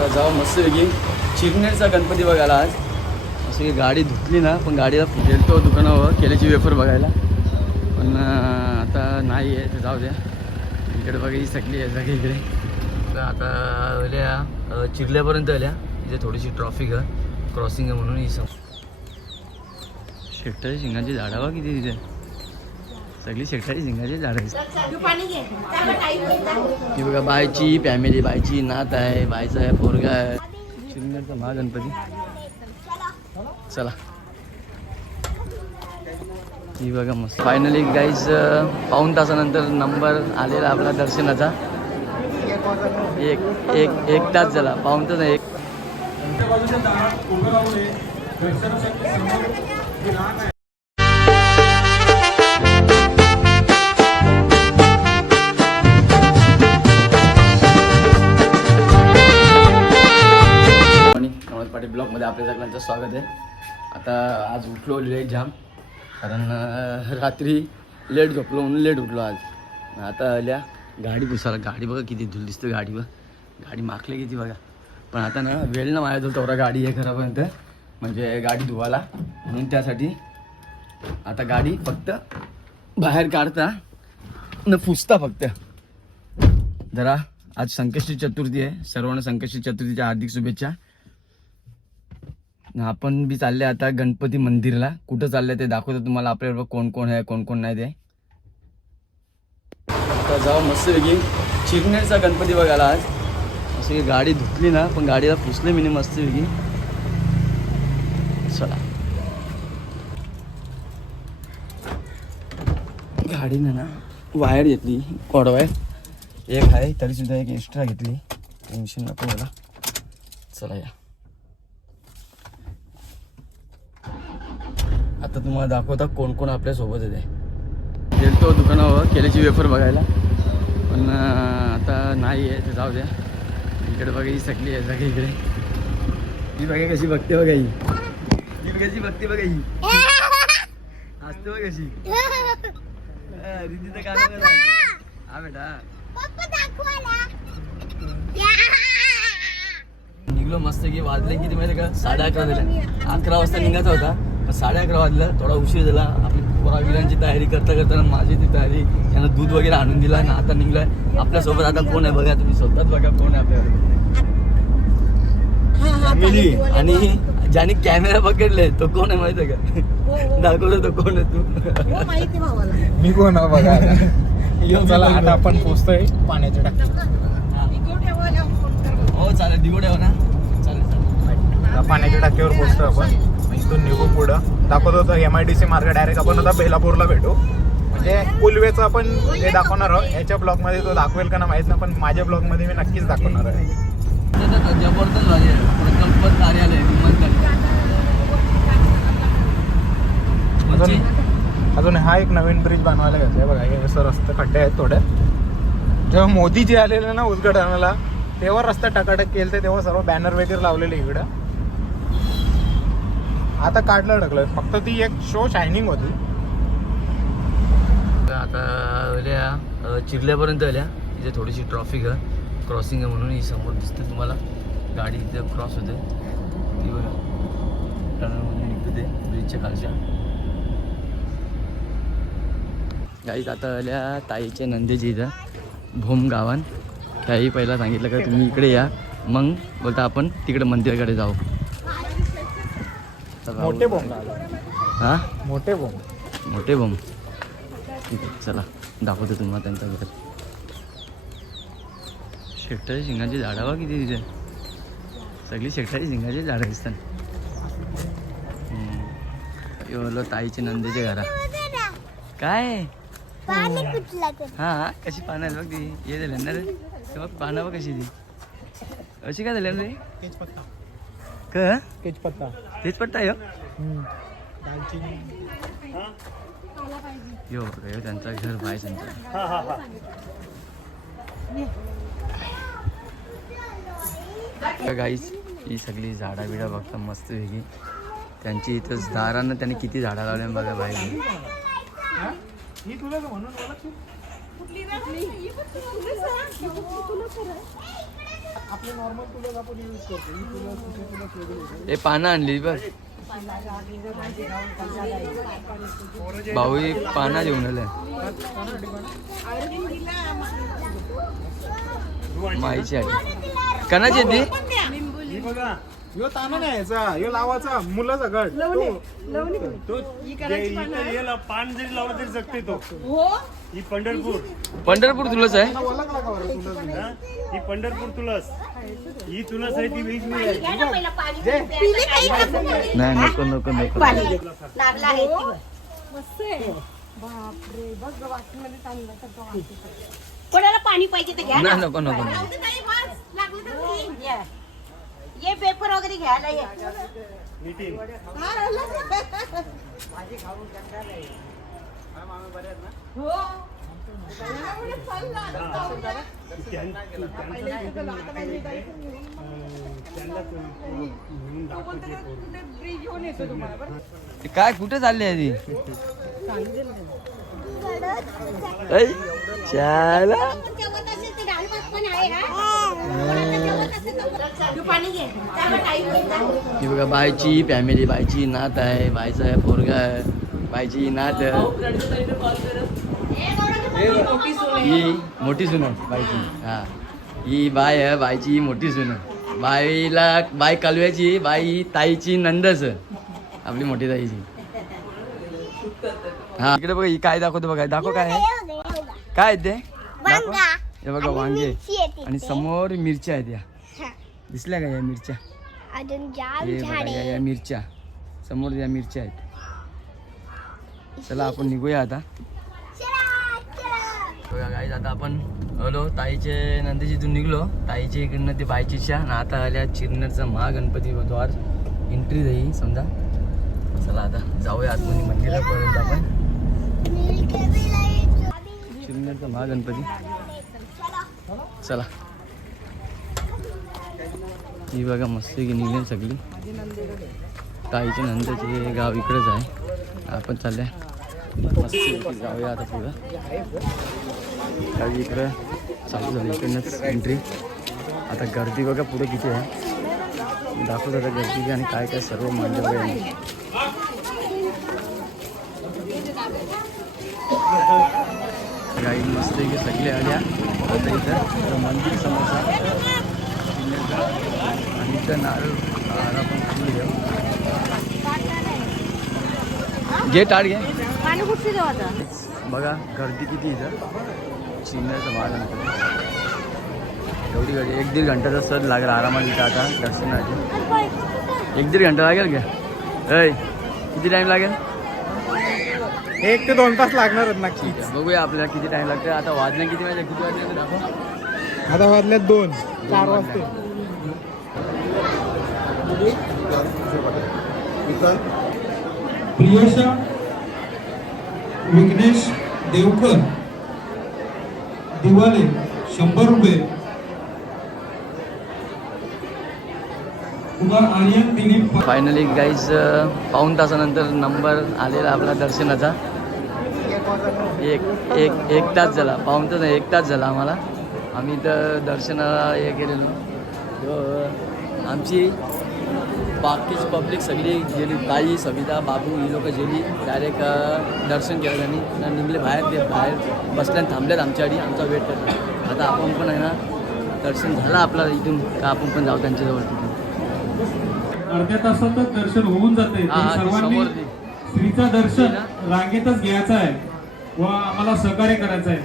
आता जाऊ मस्तपैकी चिरनेरचा गणपती बघायला आज. असं की गाडी धुतली ना, पण गाडीला गेलतो दुकानावर केल्याची वेफर बघायला, पण आता नाही आहे, तर जाऊ द्या. इकडे बघा ही सगळी आहे सगळी इकडे. तर आता आल्या चिरल्यापर्यंत आल्या, इथे थोडीशी ट्रॉफिक आहे, क्रॉसिंग आहे म्हणून ही शेकटाची शिंगाची झाडं बघा किती तिथे, सगळी शेकटाची शिंगाची झाडं आहेत. ही बघा बायची फॅमिली, बायची नात आहे, बायचा आहे पोरगा आहे. चिरनेरचा महागणपती. चला ही बघा मस्त. फायनली गाईज पाऊण तासानंतर नंबर आलेला आपला दर्शनाचा. एक तास झाला, पाऊण तास नाही, पाटील ब्लॉगमध्ये आपल्या सगळ्यांचं स्वागत आहे. आता आज उठलो लेट जाम, कारण रात्री लेट झोपलो म्हणून लेट उठलो आज. आता आल्या गाडी पुसायला. गाडी बघा किती धूल दिसते गाडीवर, गाडी माखली किती बघा. पण आता ना वेळ ना माझ्याजवळ तेवढा गाडी आहे घरापर्यंत, म्हणजे गाडी धुवायला, म्हणून त्यासाठी आता गाडी फक्त बाहेर काढता न पुसता फक्त. जरा आज संकष्टी चतुर्थी आहे, सर्वांना संकष्टी चतुर्थीच्या हार्दिक शुभेच्छा. आपण बी चालले आता गणपती मंदिरला. कुठं चाललंय ते दाखवतो तुम्हाला, आपल्याबरोबर कोण कोण आहे कोण कोण नाही ते. आता जाऊ मस्तपैकी चिरनेरचा गणपती बघायला आज. असं की गाडी धुतली ना, पण गाडीला पुसले मी मस्तपैकी. चला गाडीनं ना वायर घेतली, कॉड वायर एक आहे, तरी सुद्धा एक एक्स्ट्रा घेतली, टेन्शन नको मला. चला या आता तुम्हाला दाखवता कोण कोण आपल्या सोबत येते. गेलतो दुकानावर केल्याची वेफर बघायला, पण आता नाही आहे, तर जाऊ द्या. इकडे बघा ही सगळी आहे सगळी इकडे. ही बघा कशी बघते बघा, ही कशी बघते बघा, ही हसते बघ कशी. रिद्धीचं काय हा बेटा निघलो मस्त की. वाजले किती माहिती का, 11:30 झाले. 11 वाजता निघायचा होता, 11:30 वाजलं, थोडा उशीर झाला. आपली पोराविरांची तयारी करता करताना माझी ती तयारी, त्यांना दूध वगैरे आणून दिला ना. आता निघलोय आपल्यासोबत. आता कोण आहे बघा तुम्ही स्वतःच बघा कोण आहे आपल्याबरोबर. आणि ज्याने कॅमेरा पकडले तो कोण आहे माहिती आहे का, दाखवतो तो कोण आहे तू. मी कोण आहे बघा. चला आता आपण पोहोचतोय पाण्याच्या टाकीवर. हो चालेल, दिवड्यावर ना, चालेल चालेल. पाण्याच्या टाकीवर पोहोचतोय आपण. इथून निघू पुढं दाखवतो तर MIDC मार्ग डायरेक्ट आपण आता बेलापूरला भेटू. म्हणजे उलवेचं आपण हे दाखवणार आहोत. याच्या ब्लॉगमध्ये तो दाखवेल का ना माहीत नाही, पण माझ्या ब्लॉगमध्ये मी नक्कीच दाखवणार आहे. जबरदस्त प्रकल्प कार्यालय अजून हा एक नवीन ब्रिज बनवायला घेतलाय बघा. हे असं रस्ते खड्डे आहेत थोडे. जेव्हा मोदीजी आलेले ना उद्घाटनाला, तेव्हा रस्ता टकाटक केलते, तेव्हा सर्व बॅनर वगैरे लावलेले इकडं. आता काढलं ढकलं, फक्त ती एक शो शायनिंग होती. आता आल्या चिरल्यापर्यंत आल्या, इथे थोडीशी ट्रॉफिक आहे, क्रॉसिंग आहे म्हणून. ही समोर दिसते तुम्हाला गाडी इथे क्रॉस होते, ती बघा टनलमध्ये निघते ते ब्रिजच्या खालच्या. गाईत आता आल्या ताईच्या नंदेची इथं भोम गावान. त्याही पहिला सांगितलं का तुम्ही इकडे या, मग बोलता आपण तिकडे मंदिराकडे जाऊ. मोठे बोंब. हां मोठे बोंब, मोठे बोंब. चला दाखवतो तुम्हाला त्यांच्या घर. शेकटाची शिंगाची झाडं बघा किती तिथे, सगळी शेकटाची शिंगाची झाडं दिसतात. एवढं ताईचे नंदेचे घरा काय. हा कशी पानं आहेत बघ ती. हे झालं ना रे, ते बघ पानं बघ कशी ती अशी काय झाली रे. तेजपत्ता का तेजपत्ता तेजपत्ता यो दालचिनी. यो बघा त्यांचा घर बाय त्यांचा. गाईस ही सगळी झाडा बिडा बघता मस्त वेगळी. त्यांची इथं दारानं त्यांनी किती झाडं लावले बघा बाहेर. आपले नॉर्मल तुळस आपण यूज करतो. ही तुळस तुझी तुळस वेगळी. हे पानं आणली बघ भाऊ, पाना घेऊन आलाय माईची आली. कणाची ती ही बघा, ह्यो ताना नाही याचा, ह्यो लावाचा मुलाचा गड. पान जरी लावलं तरी जगते तो. हो ही पंढरपूर तुळस आहे. ओळखला का बरं तुळस म्हणजे? ही पंढरपूर तुळस. ही तुळस आहे ती वेगळी आहे. घ्या ना पहिलं पाणी पिले काही नको कोणी. नाही नको नको नको पाणी घे. लागला आहे ती बघ. कोणाला पाणी पाहिजे तर घ्या ना. नाही नको नको लागलं तर नाही बस. लागलं तर नाही. या. ये पेपर वगैरे घ्यायला ये. नितीन हो. ते काय कुठे चालली आहे ती ऐ, शाला. तेव्हा तसेच ते डाळ भात पण आहे हा. तेव्हा तसेच तू पाणी घे. त्याला टाईम घे जा. ही बघा बायची फॅमिली, बायची नात आहे, बायचा आहे पोरगा आहे, बायची नात ही मोठी सून आहे बायची. हा ही बाय आहे, बायची ही मोठी सून आहे. बाय कालव्याची, बाई ताईची नंदच आपली मोठी ताईची. हा इकडे बघा, ही काय दाखवतो बघा, दाखव काय आहे, काय आहे ते दाखव. हे बघा वांगे आणि समोर मिरच्या आहेत. या दिसल्या का या मिरच्या? हे बघा या मिरच्या समोर, या मिरच्या आहेत. चला आपण निघूया आता. बघा गाईज, आता आपण आलो ताईचे नंदेची इथून निघलो. ताईच्या इकडनं ते बायचीच्या आणि आता आल्या चिरनेरचा महागणपती द्वार एंट्री देई समजा. चला आता जाऊया आतमध्ये मंदिरापर्यंत आपण. चिरनेरचा महागणपती. चला ही बघा मस्त की निघेल सगळी. ताईच्या नंदेचे गाव इकडेच आहे. आपण चालल्या मस्त जाऊया आता पुढं. काही इकडं चालू झालं इकडनंच एंट्री. आता गर्दी बघा पुढे किती आहे, दाखवत आता गर्दी आणि काय काय सर्व मांडव आहे. गाई मस्त की सगळे आल्या आता इथं मंदिर समोसा आणि इथं नारळ पण खाली घेऊ. घे टाळ घे. पाणी कुठे देऊ आता? बघा गर्दी किती इथं. चिन्हचं महागणपती एवढी गर्दी. 1-1.5 घंटाचा सर लागेल आरामात इथं आता दर्शनाची. 1-1.5 घंटा लागेल का? ऐ किती टाईम लागेल? 1 ते 2 तास लागणारच नक्की. बघूया आपल्याला किती टाईम लागतं. आता वाजले किती वाजले? किती वाजले दाखव. आता वाजल्यात 2, 4 वाजते. प्रियशा विघ्नेश देवकर दिवाले 100 रुपये. कुमार आर्यन दिलीप फायनली गाईज पाऊण तासानंतर नंबर आलेला आपला दर्शनाचा. एक तास झाला, पाऊण तास नाही 1 तास झाला आम्हाला. आम्ही इथं दर्शनाला हे केलेलो. आमची बाकीची पब्लिक सगळी गेली. ताई, सविता, बाबू ही लोक गेली. डायरेक्ट दर्शन केलं त्यांनी निघले बाहेर. ते बाहेर बसल्याने थांबल्यात आमच्यासाठी, आमचा वेट करतो. आता आपण पण आहे ना, दर्शन झालं आपला इथून का आपण पण जाऊ त्यांच्याजवळ. तिथून अर्ध्या तासातच दर्शन होऊन जाते. सर्वांनी श्रीचं दर्शन रांगेतच घ्यायचं आहे व आम्हाला सहकार्य करायचं आहे.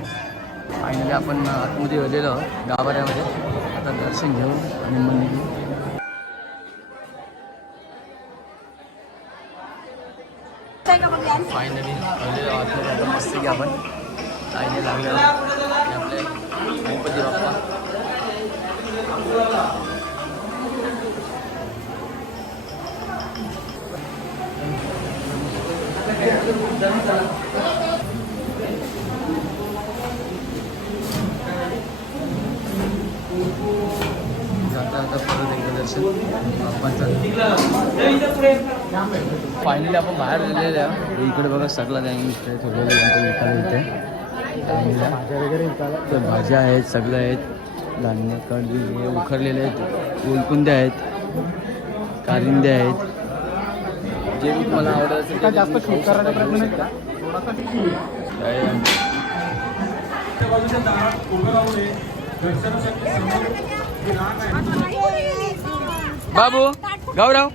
फायनली आपण आतमध्ये गेलेलो गाभाऱ्यामध्ये. आता दर्शन घेऊन आणि मग निघू. फायनली आलेलो आतमध्ये आता मस्त की आपण ताईने लागलेलो आपले गणपती बाप्पा. जाता आता परत एकदा दर्शन फायनली आपण बाहेर गेलेले आहे. इकडे बघा सगळं त्यांनी ठेवलेलं इथे. तर भाज्या आहेत, सगळं आहेत. धान्य कडबी हे उखरलेले आहेत, उलकुंदे आहेत, कारिंदे आहेत. जे मी तुम्हाला आवडत असेल ते जास्त तुम्ही शूट करायला प्रयत्न खाऊ केला. शकता. काय त्या बाजूच्या दारात उभं राहू नये. दर्शनासाठी समोर जी रांग आहे बाबू गौरव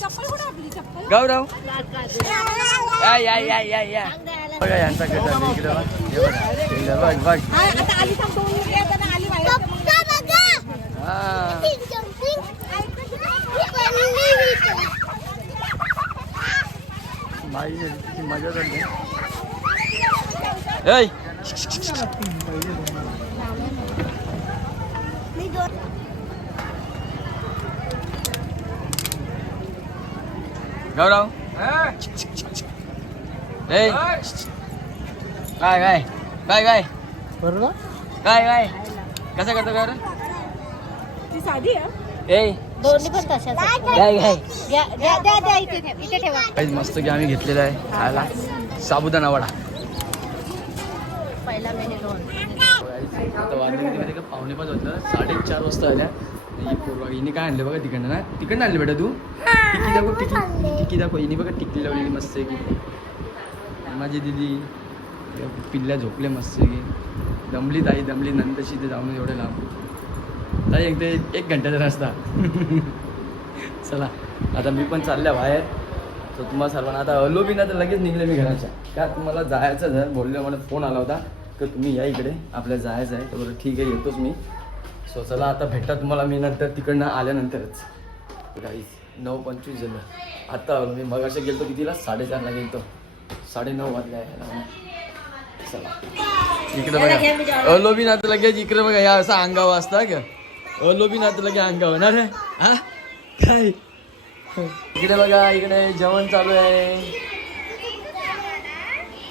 चप्पल कुठे आपली चप्पल गौरव या बघा यांचा कसा आहे इकडे बघ. हे बघा. इकडे बघ बघ हा, आता आली थांब 2 मिनिटं येताना आली बाहेर हा. माई तिची मजा झाली. ऐ गौरव ए काय काय काय काय बरोबर काय काय कसं करतो गौरव ती साधी आहे ए दोन्ही पण तशाच काय काय द्या इथे ठेवा काही मस्त की आम्ही घेतलेला आहे खायला साबुदाणा वडा. पहिला मेन्यू आता वाजले किती माहिती का 4:45 होतं 4:30 वाजता आल्या. ही पोरवा हिने काय आणलं बघा तिकडनं ना तिकडनं आणलं बेटा तू टिकी दाखव टिकी दाखव हिने बघा टिकली लावलेली मस्त आहे की माझी दिदी पिल्ल्या झोपले मस्त आहे की दमली ताई दमली नंतरशी ते जाऊन एवढे लांब ताई एकदा 1 घंट्याचा रस्ता. चला आता मी पण चालल्या बाहेर. तर तुम्हाला सर्वांना आता आलो बी ना तर लगेच निघले मी घराच्या का तुम्हाला जायचं जर बोललं मला फोन आला होता तर तुम्ही या इकडे आपल्याला जायचं आहे तर बरं ठीक आहे येतोच मी. सो चला आता भेटा तुम्हाला मी नंतर तिकडनं आल्यानंतरच. गाईस 9:25 झालं आता आलो मी. मग असं गेलतो कितीला 4:30ला गेलतो 9:30 वाजले आहे. चला इकडे बघा अलो बी ना तर लगेच इकडे बघा या असं अंगावं असतं का अलो बी ना तर लगेच अंगावं ना रे हा काय इकडे बघा इकडे जेवण चालू आहे.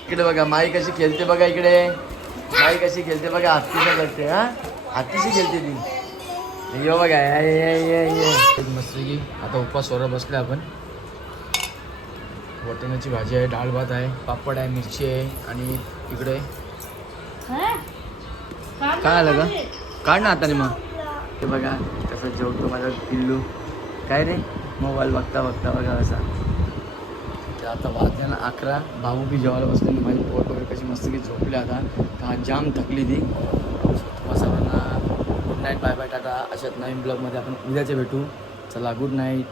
इकडे बघा माई कशी खेळते बघा इकडे माई कशी खेळते बघा हत्तीला करते हा हत्तीशी खेळते ती. यो बघा मस्त की आता उपवासावर बसले आपण. वाटाण्याची भाजी आहे डाळ भात आहे पापड आहे मिरची आहे आणि इकडे काय आलं का काढ ना आता मग. हे बघा कसं जेवतो माझा पिल्लू काय रे मोबाईल बघता बघता बघा असा. तर आता वाजल्या ना 11 भाऊ बी जेवायला बसले माझी पोट वगैरे कशी मस्त की झोपली आता का जाम थकली ती. तुम्हाला सर्वांना good night bye bye tata. अशाच नवीन ब्लॉगमध्ये आपण उद्याचे भेटू. चला गुड नाईट.